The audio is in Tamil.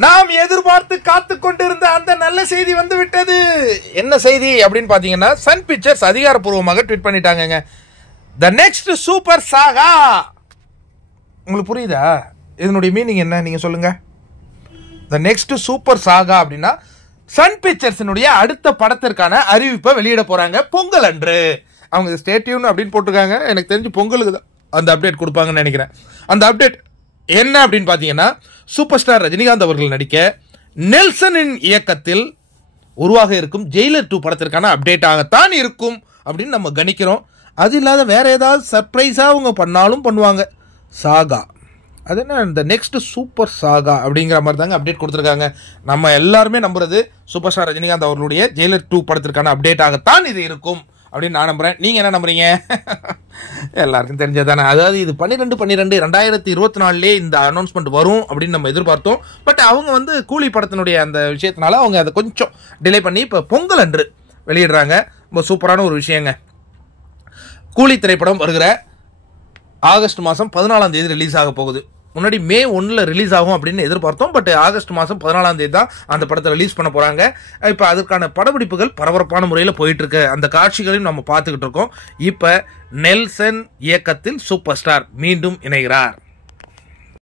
நாம் எதிர்பார்த்து காத்து கொண்டிருந்த அந்த நல்ல செய்தி வந்து விட்டது. என்ன செய்தி அப்படின்னு பாத்தீங்கன்னா, சன் பிக்சர்ஸ் அதிகாரப்பூர்வமாக ட்வீட் பண்ணிட்டாங்க. த நெக்ஸ்ட் சூப்பர் சாகா. உங்களுக்கு புரியுதா இதனுடைய மீனிங் என்ன? நீங்க சொல்லுங்க. த நெக்ஸ்ட் சூப்பர் சாகா அப்படின்னா சன் பிக்சர்ஸினுடைய அடுத்த படத்திற்கான அறிவிப்பை வெளியிட போறாங்க பொங்கல் அன்று. அவங்க ஸ்டே டியூன் அப்படின்னு போட்டிருக்காங்க. எனக்கு தெரிஞ்சு பொங்கலுக்கு தான் அந்த அப்டேட் கொடுப்பாங்கன்னு நினைக்கிறேன். அந்த அப்டேட் என்ன அப்படின்னு பாத்தீங்கன்னா, சூப்பர் ஸ்டார் ரஜினிகாந்த் அவர்கள் நடிக்க நெல்சனின் இயக்கத்தில் உருவாக இருக்கும் ஜெயிலர் 2 படத்திற்கான அப்டேட் ஆகத்தான் இருக்கும் அப்படின்னு நம்ம கணிக்கிறோம். அது இல்லாத வேற ஏதாவது சர்ப்ரைஸா அவங்க பண்ணாலும் பண்ணுவாங்க. சாகா அது என்ன, இந்த நெக்ஸ்ட் சூப்பர் சாகா அப்படிங்கிற மாதிரி தாங்க அப்டேட் கொடுத்துருக்காங்க. நம்ம எல்லாருமே நம்புறது சூப்பர் ஸ்டார் ரஜினிகாந்த் அவர்களுடைய ஜெயிலர் 2 படத்திற்கான அப்டேட் ஆகத்தான் இது இருக்கும் அப்படின்னு நான் நம்புறேன். நீங்க என்ன நம்புறீங்க? எல்லாருக்கும் தெரிஞ்சதானே. அதாவது இது 12/12/2024 இந்த அனௌன்ஸ்மெண்ட் வரும் அப்படின்னு நம்ம எதிர்பார்த்தோம். பட் அவங்க வந்து கூலி படத்தினுடைய அந்த விஷயத்தினால அவங்க அதை கொஞ்சம் டிலே பண்ணி இப்போ பொங்கல் அன்று வெளியிடுறாங்க. ரொம்ப சூப்பரான ஒரு விஷயங்க. கூலி திரைப்படம் வருகிற ஆகஸ்ட் மாதம் 14ஆம் தேதி ரிலீஸ் ஆக போகுது. முன்னாடி மே 1 ரிலீஸ் ஆகும் அப்படின்னு எதிர்பார்த்தோம். பட் ஆகஸ்ட் மாதம் 14ஆம் தேதி தான் அந்த படத்தை ரிலீஸ் பண்ண போறாங்க. இப்போ அதற்கான படப்பிடிப்புகள் பரபரப்பான முறையில் போயிட்டு இருக்கு. அந்த காட்சிகளையும் நம்ம பார்த்துக்கிட்டு இருக்கோம். இப்போ நெல்சன் இயக்கத்தில் சூப்பர் ஸ்டார் மீண்டும் இணைகிறார்.